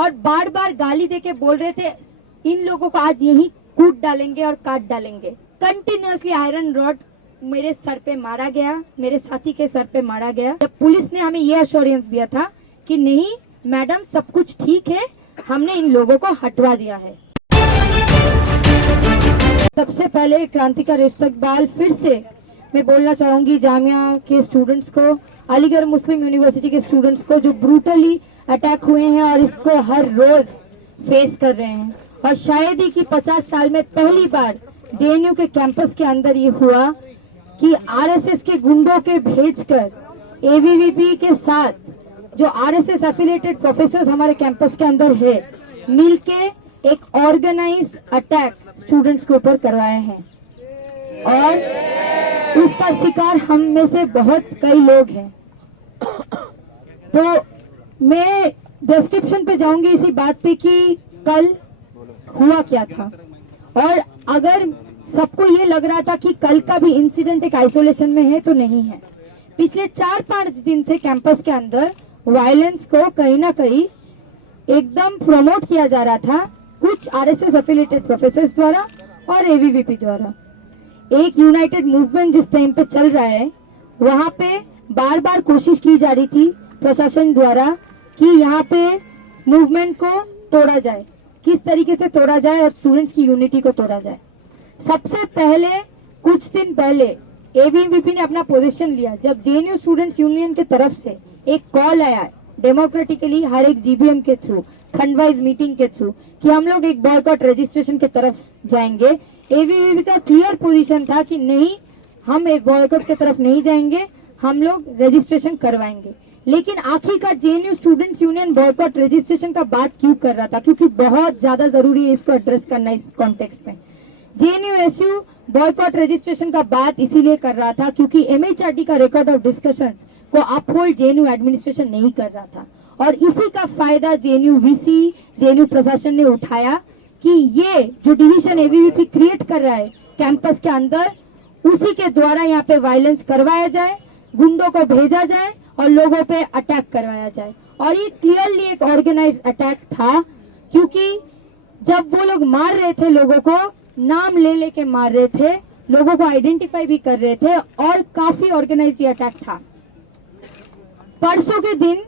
और बार बार गाली देके बोल रहे थे इन लोगों को आज यही कूट डालेंगे और काट डालेंगे। कंटिन्यूअसली आयरन रॉड मेरे सर पे मारा गया, मेरे साथी के सर पे मारा गया। जब पुलिस ने हमें ये एश्योरेंस दिया था कि नहीं मैडम सब कुछ ठीक है, हमने इन लोगों को हटवा दिया है। सबसे पहले क्रांति का इस्तकबाल फिर से मैं बोलना चाहूंगी जामिया के स्टूडेंट्स को, अलीगढ़ मुस्लिम यूनिवर्सिटी के स्टूडेंट्स को जो ब्रूटली अटैक हुए हैं और इसको हर रोज फेस कर रहे हैं। और शायद ही कि 50 साल में पहली बार जेएनयू के कैंपस के अंदर ये हुआ कि आरएसएस के गुंडों के भेजकर एबीवीपी के साथ जो आरएसएस एफिलिएटेड प्रोफेसर्स हमारे कैंपस के अंदर है मिलके एक ऑर्गेनाइज्ड अटैक स्टूडेंट्स के ऊपर करवाए हैं और उसका शिकार हम में से बहुत कई लोग हैं। तो मैं डिस्क्रिप्शन पे जाऊंगी इसी बात पे कि कल हुआ क्या था। और अगर सबको ये लग रहा था कि कल का भी इंसिडेंट एक आइसोलेशन में है तो नहीं है। पिछले 4-5 दिन से कैंपस के अंदर वायलेंस को कहीं ना कहीं एकदम प्रमोट किया जा रहा था कुछ आरएसएस एफिलिएटेड प्रोफेसर्स द्वारा और एबीवीपी द्वारा। एक यूनाइटेड मूवमेंट जिस टाइम पे चल रहा है वहां पे बार बार कोशिश की जा रही थी प्रशासन द्वारा कि यहाँ पे मूवमेंट को तोड़ा जाए, किस तरीके से तोड़ा जाए और स्टूडेंट्स की यूनिटी को तोड़ा जाए। सबसे पहले कुछ दिन पहले एबीवीपी ने अपना पोजीशन लिया जब जेएनयू स्टूडेंट्स यूनियन के तरफ से एक कॉल आया डेमोक्रेटिकली हर एक जीबीएम के थ्रू, खंडवाइज मीटिंग के थ्रू कि हम लोग एक बॉयकॉट रजिस्ट्रेशन के तरफ जाएंगे। एबीवीपी का क्लियर पोजीशन था कि नहीं, हम एक बॉयकॉट की तरफ नहीं जाएंगे, हम लोग रजिस्ट्रेशन करवाएंगे। लेकिन आखिरकार JNU students union boycott registration का बात क्यों कर रहा था, क्योंकि बहुत ज्यादा जरूरी है इसको एड्रेस करना इस कॉन्टेक्स्ट में। जेएनयू एसयू बॉयकॉट रजिस्ट्रेशन का बात इसीलिए कर रहा था क्योंकि एमएचआरडी का रिकॉर्ड ऑफ डिस्कशंस को अपहोल्ड जेएनयू एडमिनिस्ट्रेशन नहीं कर रहा था और इसी का फायदा जेएनयू वीसी, जेएनयू प्रशासन ने उठाया कि ये जो डिवीजन एबीवीपी क्रिएट कर रहा है कैंपस के अंदर, उसी के द्वारा यहाँ पे वायलेंस करवाया जाए, गुंडों को भेजा जाए और लोगों पे अटैक करवाया जाए। और ये क्लियरली एक ऑर्गेनाइज अटैक था क्योंकि जब वो लोग मार रहे थे लोगों को, नाम ले लेके मार रहे थे, लोगों को आइडेंटिफाई भी कर रहे थे और काफी ऑर्गेनाइज्ड अटैक था। परसों के दिन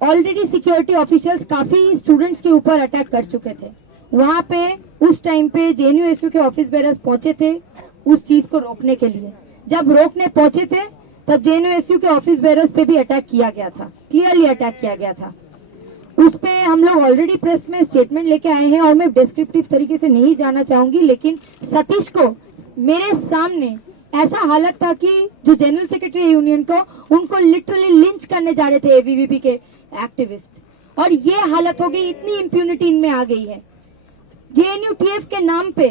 ऑलरेडी सिक्योरिटी ऑफिशियल्स काफी स्टूडेंट्स के ऊपर अटैक कर चुके थे। वहां पे उस टाइम पे जेएनयू एसयू के ऑफिस बेरर्स पहुंचे थे उस चीज को रोकने के लिए। जब रोकने पहुंचे थे तब जेएनयू एसयू के ऑफिस बेरर्स पे भी अटैक किया गया था, क्लियरली अटैक किया गया था। उस पे हम लोग ऑलरेडी प्रेस में स्टेटमेंट लेके आए हैं और मैं डिस्क्रिप्टिव तरीके से नहीं जाना चाहूंगी, लेकिन सतीश को मेरे सामने ऐसा हालत था कि जो जनरल सेक्रेटरी यूनियन को उनको लिटरली लिंच करने जा रहे थे एबीवीपी के एक्टिविस्ट। और ये हालत हो गई, इतनी इंप्यूनिटी इनमें आ गई है। जेएनयू टीएफ के नाम पे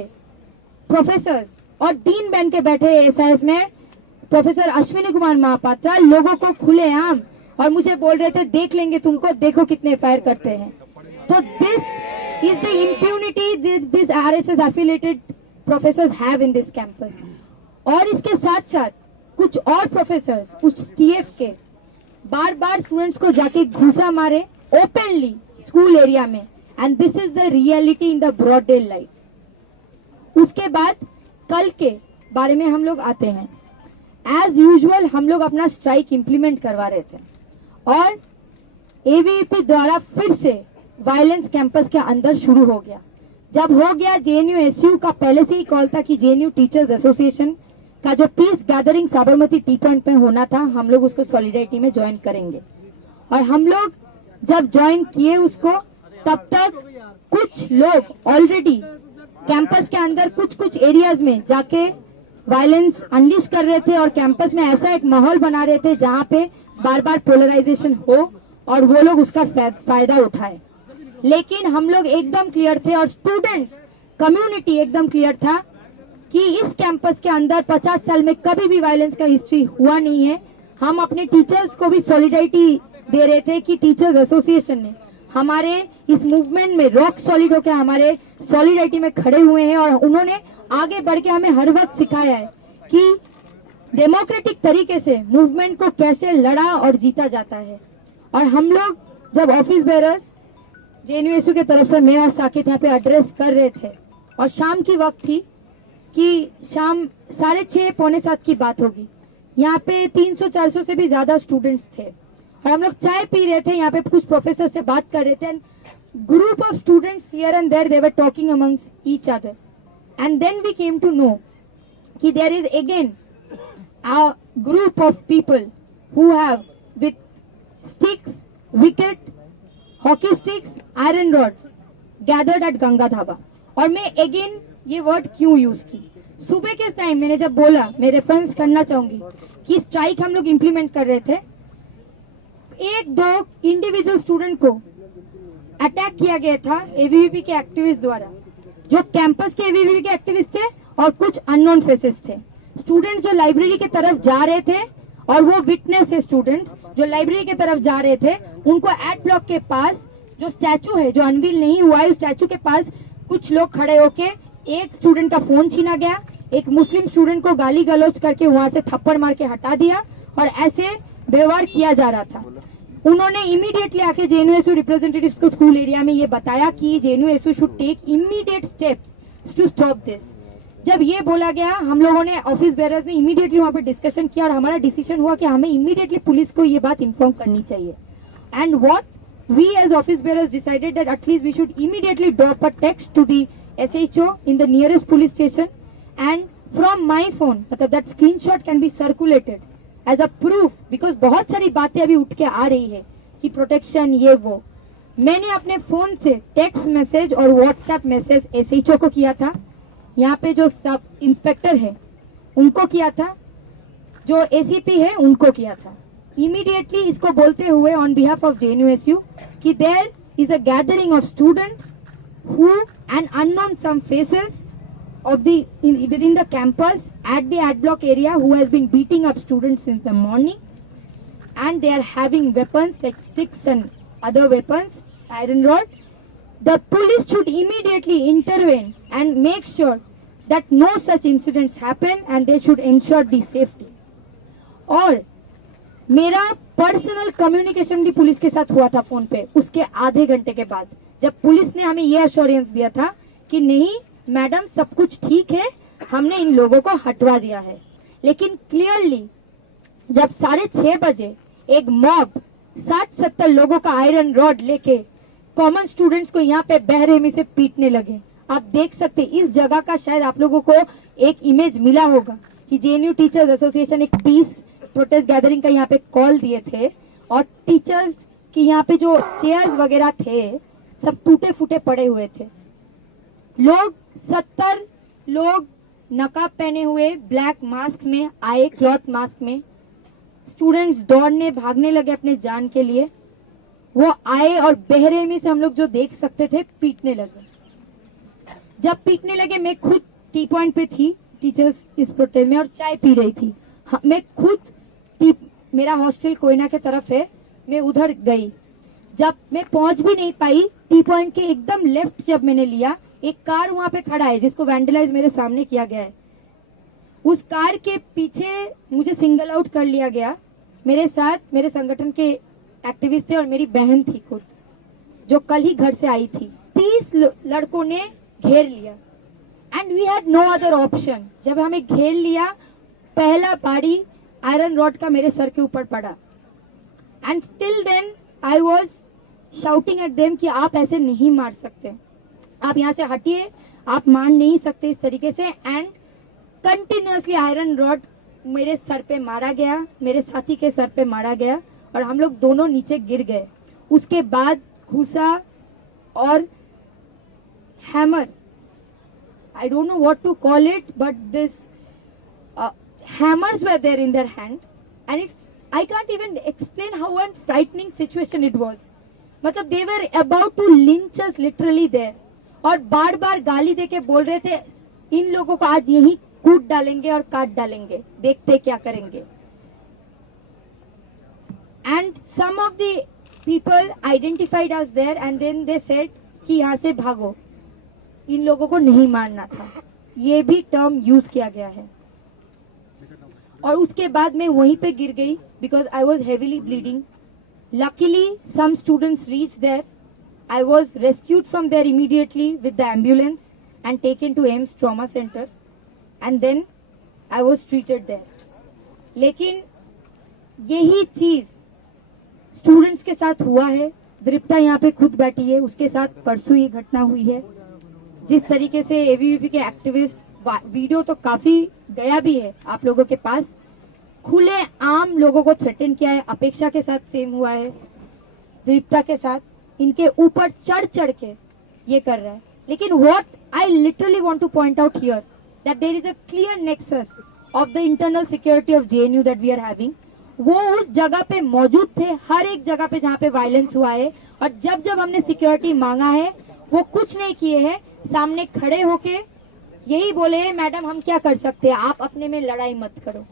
प्रोफेसर्स और डीन बन के बैठे एसआईएस में प्रोफेसर अश्विनी कुमार महापात्रा लोगों को खुलेआम और मुझे बोल रहे थे देख लेंगे तुमको, देखो कितने फायर करते हैं। तो this is the impunity this RSS affiliated professors have in this campus. और इसके साथ साथ कुछ और प्रोफेसर्स उस टीएफ के बार बार स्टूडेंट्स को जाके घूसा मारे ओपनली स्कूल एरिया में, and this is the reality in the broad daylight. उसके बाद कल के बारे में हम लोग आते हैं। एज यूजुअल हम लोग अपना स्ट्राइक इंप्लीमेंट करवा रहे थे और एबीवीपी द्वारा फिर से वायलेंस कैंपस के अंदर शुरू हो गया। जब हो गया, जेएनयू एसयू का पहले से ही कॉल था कि जेएनयू टीचर्स एसोसिएशन का जो peace gathering Sabarmati T point में होना था, हम लोग उसको सॉलिडारिटी में ज्वाइन करेंगे। और हम लोग जब ज्वाइन किए उसको, तब तक कुछ लोग ऑलरेडी कैंपस के अंदर कुछ एरियाज में जाके वायलेंस अनलिश कर रहे थे और कैंपस में ऐसा एक माहौल बना रहे थे जहां पे बार बार पोलराइजेशन हो और वो लोग उसका फायदा उठाए। लेकिन हम लोग एकदम क्लियर थे और स्टूडेंट्स कम्युनिटी एकदम क्लियर था कि इस कैंपस के अंदर 50 साल में कभी भी वायलेंस का हिस्ट्री हुआ नहीं है। हम अपने टीचर्स को भी सॉलिडारिटी दे रहे थे कि टीचर्स एसोसिएशन ने हमारे इस मूवमेंट में रॉक सॉलिड होकर हमारे सॉलिडारिटी में खड़े हुए हैं और उन्होंने आगे बढ़ के हमें हर वक्त सिखाया है कि डेमोक्रेटिक तरीके से मूवमेंट को कैसे लड़ा और जीता जाता है। और हम लोग जब ऑफिस बेरर्स जेएनयूएसयू के तरफ से मैं और साकिब यहाँ पे एड्रेस कर रहे थे और शाम की वक्त थी कि शाम 6:30 पौने 7 की बात होगी। यहाँ पे 300-400 से भी ज्यादा स्टूडेंट्स थे और हम लोग चाय पी रहे थे। यहाँ पे कुछ प्रोफेसर से बात कर रहे थे and group of students here and there they were talking amongst each other and then we came to know कि there is again a group of people who have with sticks, wicket, hockey sticks, iron rod gathered at Ganga Dhaba. और मैं again ये word क्यों use की, सुबह के time मैंने जब बोला, मैं रेफरेंस करना चाहूंगी कि स्ट्राइक हम लोग इंप्लीमेंट कर रहे थे, 1-2 इंडिविजुअल स्टूडेंट को अटैक किया गया था एबीवीपी के एक्टिविस्ट द्वारा, जो कैंपस के एबीवीपी के एक्टिविस्ट थे और कुछ अननोन फेसेस थे। स्टूडेंट जो लाइब्रेरी की तरफ जा रहे थे और वो विटनेस है, स्टूडेंट्स जो लाइब्रेरी की तरफ जा रहे थे उनको एड ब्लॉक के पास जो स्टैचू है, जो अनवील नहीं हुआ है, उस स्टैचू के पास कुछ लोग खड़े होके एक स्टूडेंट का फोन छीना गया, एक मुस्लिम स्टूडेंट को गाली गलौज करके वहां से थप्पड़ मार के हटा दिया और ऐसे व्यवहार किया जा रहा था। उन्होंने इमीडिएटली आके जेएनयूएसयू रिप्रेजेंटेटिव्स को स्कूल एरिया में ये बताया कि JNUSU should take immediate steps to stop this. जब ये बोला गया, हम लोगों ने ऑफिस बेरर्स ने इमीडिएटली वहां पे डिस्कशन किया और हमारा डिसीजन हुआ कि हमें इमीडिएटली पुलिस को ये बात इन्फॉर्म करनी चाहिए। And what we as office bearers decided that at least we should immediately drop a text to the SHO in the nearest police station and from my phone मतलब that screenshot can be circulated as a proof because बहुत सारी बातें अभी उठ के आ रही है कि प्रोटेक्शन ये वो। मैंने अपने फोन से टेक्स्ट मैसेज और व्हाट्सएप मैसेज SHO को किया था, यहाँ पे जो सब इंस्पेक्टर है उनको किया था, जो ACP है उनको किया था। इमीडिएटली इसको बोलते हुए ऑन बिहाफ ऑफ जेएनयूएसयू कि there is a gathering of students who and unknown some faces of the within the campus at the ad block area who has been beating up students since the morning and they are having weapons like sticks and other weapons, iron rod. The police should immediately intervene and make sure that no such incidents happen and they should ensure the safety. और मेरा personal communication भी police के साथ हुआ था phone पे उसके आधे घंटे के बाद, जब पुलिस ने हमें यह एश्योरेंस दिया था कि नहीं मैडम सब कुछ ठीक है, हमने इन लोगों को हटवा दिया है। लेकिन क्लियरली जब 6:30 बजे एक मॉब 60-70 लोगों का आयरन रॉड लेके कॉमन स्टूडेंट्स को यहाँ पे बेरहमी से पीटने लगे, आप देख सकते इस जगह का शायद आप लोगों को एक इमेज मिला होगा कि जेएनयू टीचर्स एसोसिएशन एक पीस प्रोटेस्ट गैदरिंग का यहाँ पे कॉल दिए थे और टीचर्स की यहाँ पे जो चेयर्स वगैरह थे सब टूटे फूटे पड़े हुए थे। लोग 70 लोग नकाब पहने हुए ब्लैक मास्क में आए, क्लॉथ मास्क में। स्टूडेंट्स दौड़ने भागने लगे अपने जान के लिए, वो आए और बेरहमी से हम लोग जो देख सकते थे पीटने लगे। जब पीटने लगे मैं खुद टी पॉइंट पे थी टीचर्स इस प्रोटेस्ट में और चाय पी रही थी। मैं खुद मेरा हॉस्टल कोयना के तरफ है, मैं उधर गई। जब मैं पहुंच भी नहीं पाई टी पॉइंट के एकदम लेफ्ट जब मैंने लिया, एक कार वहां पे खड़ा है जिसको वैंडलाइज मेरे सामने किया गया है। उस कार के पीछे मुझे सिंगल आउट कर लिया गया। मेरे साथ मेरे संगठन के एक्टिविस्ट थे और मेरी बहन थी खुद जो कल ही घर से आई थी। 30 लड़कों ने घेर लिया and we had no other option. जब हमें घेर लिया, पहला बारी आयरन रॉड का मेरे सर के ऊपर पड़ा and still then I was shouting at them कि आप ऐसे नहीं मार सकते, आप यहाँ से हटिए, आप मार नहीं सकते इस तरीके से। एंड कंटिन्यूअसली आयरन रॉड मेरे सर पे मारा गया, मेरे साथी के सर पे मारा गया और हम लोग दोनों नीचे गिर गए। उसके बाद घुसा और hammer, I don't know what to call it, but this hammers were there in their hand and I can't even explain how a frightening situation it was. मतलब they were about to lynch us literally there और बार बार गाली देके बोल रहे थे इन लोगों को आज यहीं कूट डालेंगे और काट डालेंगे, देखते क्या करेंगे। And some of the people identified us there and then they said कि यहाँ से भागो, इन लोगों को नहीं मारना था, ये भी टर्म यूज किया गया है। और उसके बाद मैं वहीं पे गिर गई because I was heavily bleeding. Luckily some students reach there I was rescued from there immediately with the ambulance and taken to AIIMS Trauma Center, and then I was treated there. लेकिन यही चीज students के साथ हुआ है. दृप्ता यहाँ पे खुद बैठी है, उसके साथ परसों ये घटना हुई है. जिस तरीके से एबीवीपी के एक्टिविस्ट, वीडियो तो काफी गया भी है आप लोगों के पास, खुले आम लोगों को थ्रेटन किया है. अपेक्षा के साथ सेम हुआ है, दीप्ता के साथ इनके ऊपर चढ़ चढ़ के ये कर रहा है. लेकिन what I literally want to point out here that there is a clear nexus of the internal security of JNU that we are having. वो उस जगह पे मौजूद थे, हर एक जगह पे जहाँ पे वायलेंस हुआ है, और जब जब हमने सिक्योरिटी मांगा है वो कुछ नहीं किए हैं. सामने खड़े होके यही बोले, मैडम हम क्या कर सकते हैं, आप अपने में लड़ाई मत करो.